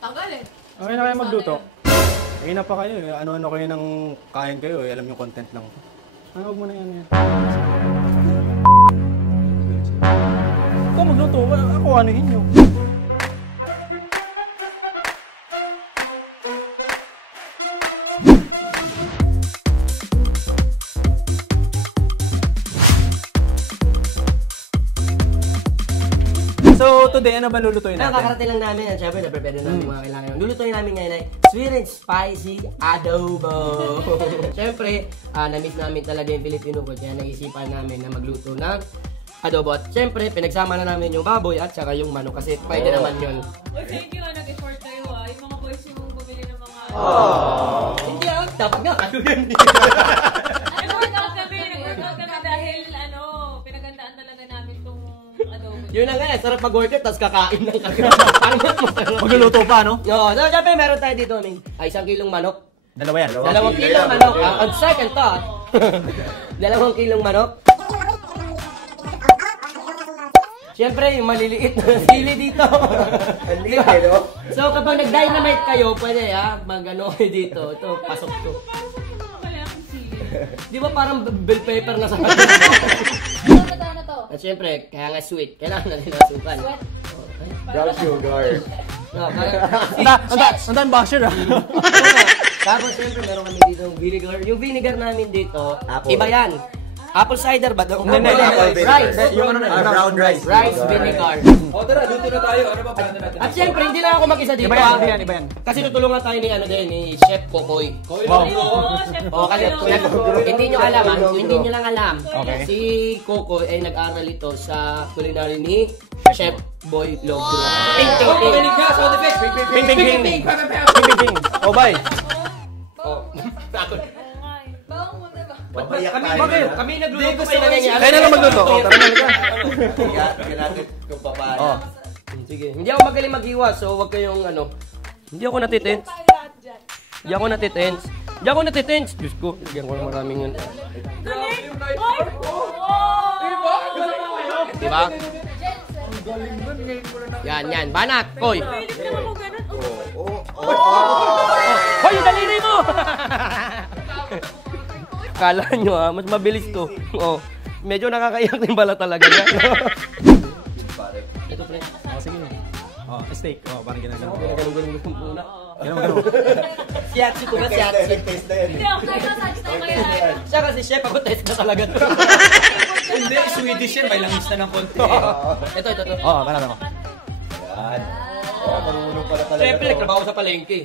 Tagal eh. Okay na kayo magluto. Ayun na pa kayo eh. Ano-ano kayo ng kain kayo eh. Alam yung content lang. Ano, huwag mo na yan. Ikaw magluto. Ako anuhin nyo. So, today, ano ba lulutuin natin? Kakarating lang namin yan. Siyempre, na-prepare na namin mga kailangan. Lulutuin namin ngayon ay sweet and spicy adobo. Siyempre, na-miss namin talaga yung Filipino food. Kaya naisipan namin na magluto ng adobo. At siyempre, pinagsama na namin yung baboy at saka yung manok. Kasi pwede naman yun. Uy, thank you nga. Nag-effort kayo Yung mga boys yung bumili ng mga... Hindi dapat nga kayo yan. Nag-workout kami dahil pinagandaan talaga namin itong adobo. Yun na nga, sarap mag-workout, tapos kakain lang kami. Magluluto pa, no? Oo, so siyempre meron tayo dito, Ming. Ay, 1 kilong manok. Dalawa yan. 2 kilong manok. On second thought, 2 kilong manok. Siyempre, yung maliliit na sili dito. So, kapag nag-dynamite kayo, pwede mag-ano kayo dito. Ito, pasok to. Di ba parang bell pepper na sa Ano to? At siyempre, kaya nga sweet. Kailangan natin nasukan. Brown sugar. No, Ang dami basher ah. Tapos siyempre, meron kami dito ng vinegar. Yung vinegar namin dito, iba yan. Apple cider ba daw? Rice. Brown rice. Rice vinegar. O tara, luto na tayo. Ano ba plano natin? At siyempre, hindi na ako mag-isa dito. Iba yan. Kasi tutulungan tayo ni Chef Kokoy. Kasi hindi nyo alam, hindi nyo lang alam. Okay. Si Kokoy ay nag-aral ito sa culinary ni Chef Boy Logro. Ping ka, sound effects. Ping. Oh, bye. Kami nagluto kayo nangyayari. Kaya na lang magluto. Tara na lang. Tingnan natin kung paano. Sige. Hindi ako magaling mag-iwas, so wag kayong Hindi ako natitense. Diyos ko, lagyan ko ng maraming yun. Diba? Yan. Banat, Koy. Hoy, yung daliri mo! Kala nyo mas mabilis to. Medyo nakakaiyak din pala talaga yan. Ito, pre. Sige. Steak. Parang ginagawa. Ganun muna. Ganun. Siatsi ko ba? Siatsi. Hindi ako nagsasads na kaya. Siya kasi chef, ako test na talaga to. Hindi, Swedish yan. May langis na ng konti. Ito. Parang ako. Yan. Marunong pala talaga. Siyempre, nagtrabaho sa palengke.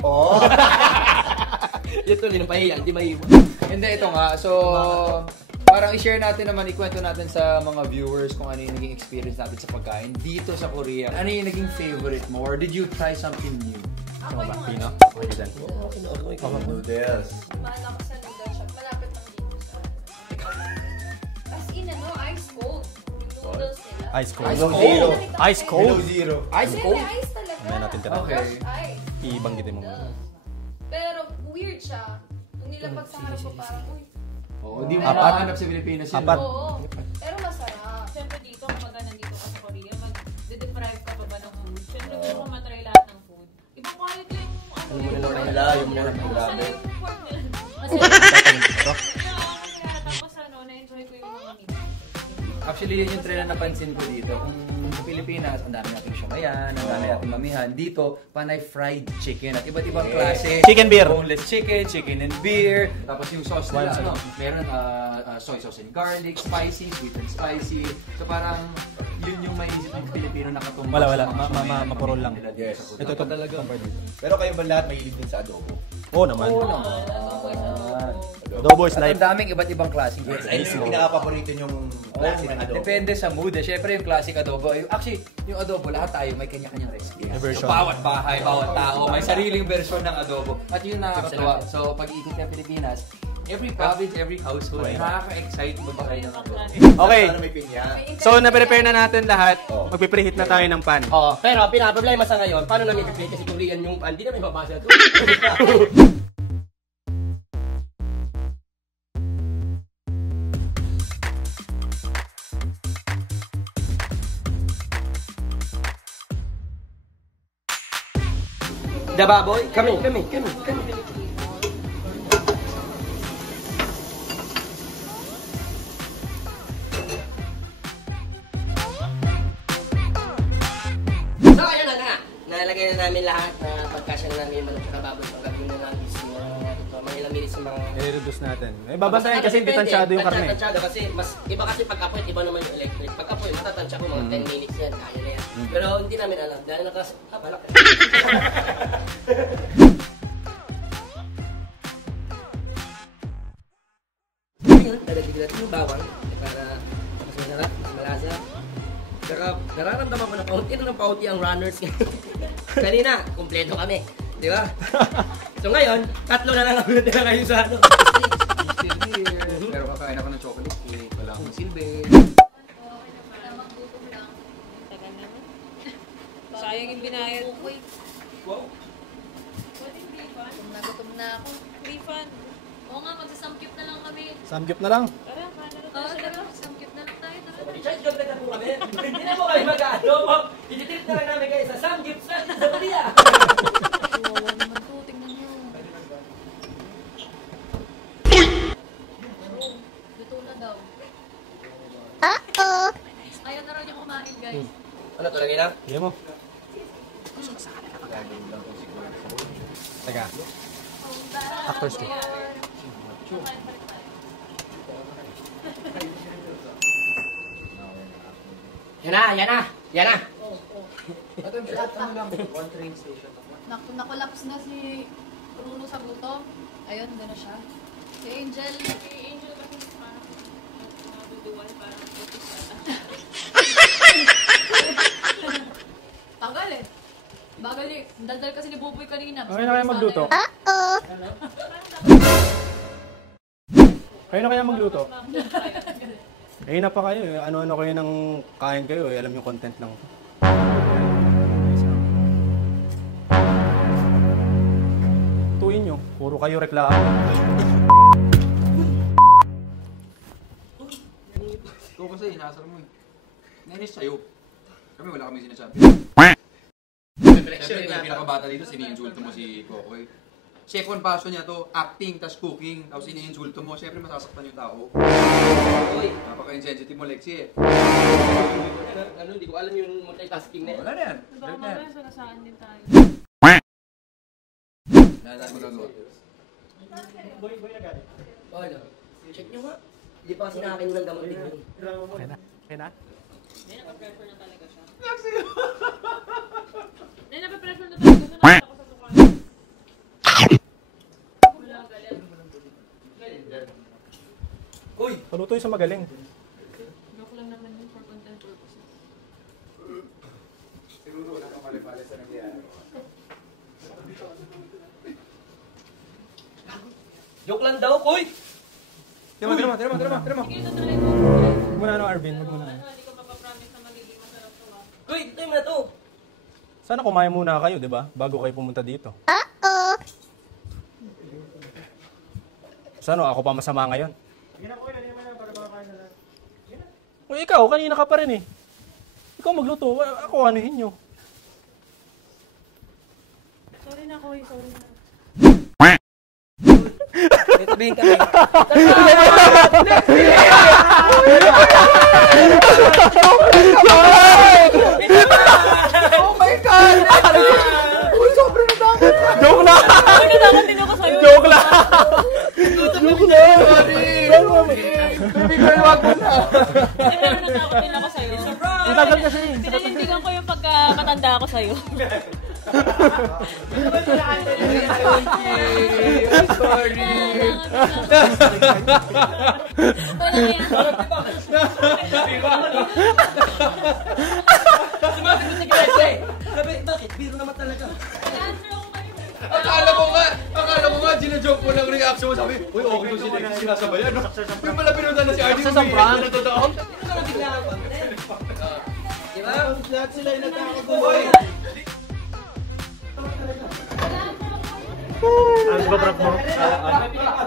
Oo. Ito tuloy ng pahiya, hindi maiwan. Hindi, ito nga. So, parang i-share natin naman, ikwento natin sa mga viewers kung ano yung naging experience natin sa pagkain dito sa Korea. Ano yung naging favorite mo? Or did you try something new? Ano ba? Pino? Okay dyan. Noodles. Mahala ko sa noodle shop. Malapit lang dito sa... As in, ice cold. Yung noodles nila. Ice cold. Zero. Ice cold? Hello, zero. Ice cold? Hindi, ice talaga. Mamaya natin tira. Okay. Ice. Ibanggitin mo. Pero weird siya. Nung nilapag sa harap ko parang, uy. Oo, hindi mo Apat. makahanap sa Pilipinas yun. Apat. Oo. Pero masarap. Siyempre dito, kapag nandito ka sa Korea, mag-deprive ka pa ba ng food? Siyempre gusto ko matry lahat ng food. Ibang quality yung Yung muna lang Masarap grabe. yung pork nila. Masarap. Tapos na-enjoy ko yung mga meat. Actually, yun yung trend na napansin ko dito. Kung sa Pilipinas, ang dami nating siomaian, ang dami nating mamihan. Dito, panay fried chicken at iba't ibang klase. Chicken beer. Boneless chicken and beer. Tapos yung sauce nila, meron soy sauce and garlic, spicy, sweet and spicy. So parang yun yung maisip ng Pilipino na katumbas. Wala. sa mga siomai, Mapurol lang. nila dito Yes. sa food. Ito talaga. Pero kayo ba lahat may din sa adobo? Oo naman. Adobo. Adobo is At life. ang daming iba't ibang klaseng Yes, ay yung pinaka-paborito yung klase ng adobo. Depende sa mood. Siyempre yung classic adobo. Actually, yung adobo, lahat tayo may kanya-kanyang recipe. May version. So, bawat bahay, bawat tao, may sariling version ng adobo. At yun nakakatawa. So, pag ikot ng Pilipinas, every province, every household, nakaka-excite mo ba kayo ng adobo? Okay. Sana may pinya. So, na-prepare na natin lahat. Magpipreheat na tayo ng pan. Pero pinaproblema sa ngayon, paano namin i-prepare kasi Korean yung pan? Hindi namin mabasa ito. The baboy? Kami. So, ayun na nga. Nalagay na namin lahat na pagkasya na namin yung manok sa baboy. So, gagawin na namin ito. Mga ilang minutes sa mga... I-reduce natin. Eh, babasahin kasi hindi tansyado yung karne. Tansyado kasi, iba kasi pag-apoy, iba naman yung electric. Pag-apoy, matatansya ko mga 10 minutes yan. Kaya na yan. Pero hindi namin alam. Dahil nakas... palak. Ngayon, dadagdag natin yung bawang para mas masarap, mas malasa. Saka nararamdaman ko na pauti ang runners. Kanina, kumpleto kami. Di ba? So ngayon, 3 na lang kami natira ngayon sa ano. Silver. Pero kakain ako ng chocolate cake. Wala akong silver. Sayang yung binayad ko. Wow. Nagutom na ako. Refund. Oo nga, magsasamkip na lang kami. Samgyup na lang. Tara, tara. Samkip na lang tayo. Tara. Recharge complete na po kami. Hindi na po kayo mag-ano. Tititip na lang namin kayo sa Sam Gifts natin sa Korea. Wawa naman to. Tingnan nyo. Luto na daw. Ayaw na raw niya kumain, guys. Ano to, lagay na? Sige mo. Teka. Actors ko. Yan na. Nakulaps na si Bruno sa gutom. Ayun, gano'n siya. Si Angel. Si Angel kasi parang naduduwal parang putis. Tagal eh. Bagal eh. Daldal kasi ni Buboy kanina. Okay na kaya magluto? Kayo na kaya magluto? Eh na pa kayo eh. Ano-ano kayo ng kain kayo eh. Alam yung content lang to. Tuin nyo. Puro kayo reklamo. Ikaw kasi, inaasar mo eh. Nainis sa'yo. Kami wala kami sinasabi. Siyempre, yung pinakabata dito, sini-insulto mo si Kokoy. Second passion niya to, acting, tas cooking, tapos sini-insulto mo, siyempre masasaktan yung tao. Uy, Napaka-insensitive mo, Lexi eh. ano, hindi ko alam yung multitasking na yun. Wala na yan. Baka Direct na yan. mamaya sarasaan din tayo. Wala na magagawa. Oh, ano? Check nyo nga. Hindi pa kasi nakakain ng gamot dito. Okay na? Okay na? Hindi, napapressure na talaga siya. Hindi, napapressure na talaga siya. Nakita ko sa tukan. Wala, galit. Galit. Uy! Paluto yung sa magaling. Joke lang naman yun for content purposes. Siguro wala kang mali-mali sa nangyayari. Joke lang daw, Uy! Tira mo. Sige, tatry ko. Huwag mo na ano, Arvin. Huwag mo na. Hindi ko mapapromise na magiging masarap to ah. Uy, ito na to! Sana kumain muna kayo, di ba? Bago kayo pumunta dito. Sana ako pa masama ngayon. O ikaw, kanina ka pa rin eh. Ikaw magluto, ako anuhin nyo. Sorry na, Koy. Sorry na. May sabihin kami. Oh my God! Uy, sobrang natakot! Joke lang! Ay, natakot din ako sa'yo. Joke lang! Joke lang! Baby girl, wag mo na! Hindi, pero natakot din ako sa'yo. Ang tagal kasi. Pinanindigan ko yung pagka matanda ako sa'yo. I'm sorry! Sumabi ko si Gretche! Sabi, bakit? Biro naman talaga. Akala ko nga, gina-joke mo lang reaction mo. Sabi, uy, okay to si Lexi, sinasabayan. No? Yung pala pinuntan na si Arnie. Sa prank. Totoo. Ito na bigla ang content. Diba? Lahat sila yung nagkakaguboy. Ano ba, bro mo?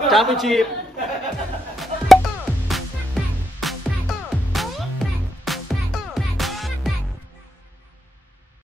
Championship!